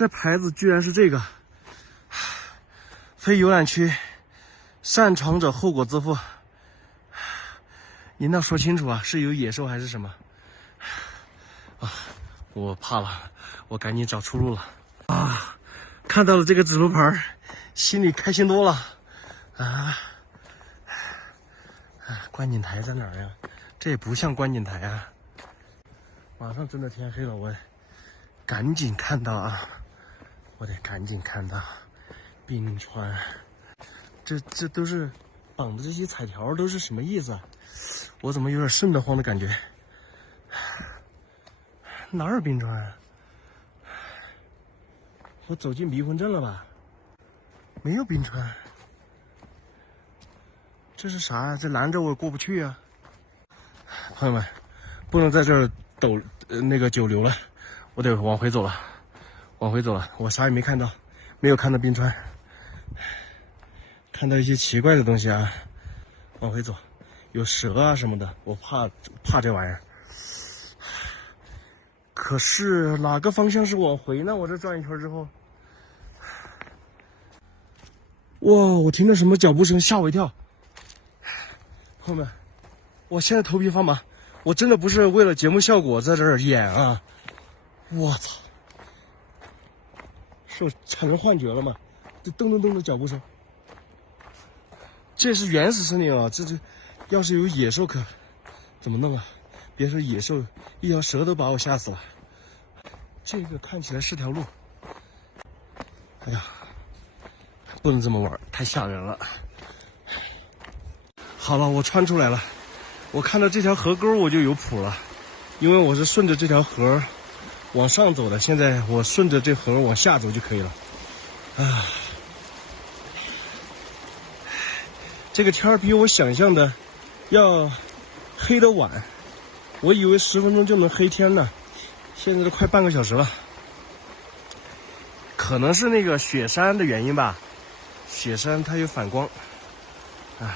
这牌子居然是这个，非游览区，擅闯者后果自负。您要说清楚啊，是有野兽还是什么？啊，我怕了，我赶紧找出路了。啊，看到了这个指路牌，心里开心多了。观景台在哪儿呀？这也不像观景台啊。马上真的天黑了，我赶紧看到啊！我得赶紧看到冰川。这都是绑的这些彩条都是什么意思啊？我怎么有点瘆得慌的感觉？哪有冰川啊？我走进迷魂阵了吧？没有冰川。这是啥呀？这拦着我过不去啊！朋友们，不能在这儿久留了，我得往回走了，我啥也没看到，没有看到冰川，看到一些奇怪的东西啊，往回走，有蛇啊什么的，我怕这玩意儿。可是哪个方向是往回呢？我这转一圈之后，哇！我听到什么脚步声，吓我一跳。朋友们，我现在头皮发麻，我真的不是为了节目效果在这儿演啊！我操，是我产生幻觉了吗？这噔噔噔的脚步声，这是原始森林啊！这要是有野兽可怎么弄啊？别说野兽，一条蛇都把我吓死了。这个看起来是条路，哎呀，不能这么玩，太吓人了。好了，我穿出来了。我看到这条河沟我就有谱了，因为我是顺着这条河往上走的，现在我顺着这河往下走就可以了。啊，这个天比我想象的要黑得晚，我以为10分钟就能黑天呢，现在都快半个小时了。可能是那个雪山的原因吧，雪山它有反光。啊。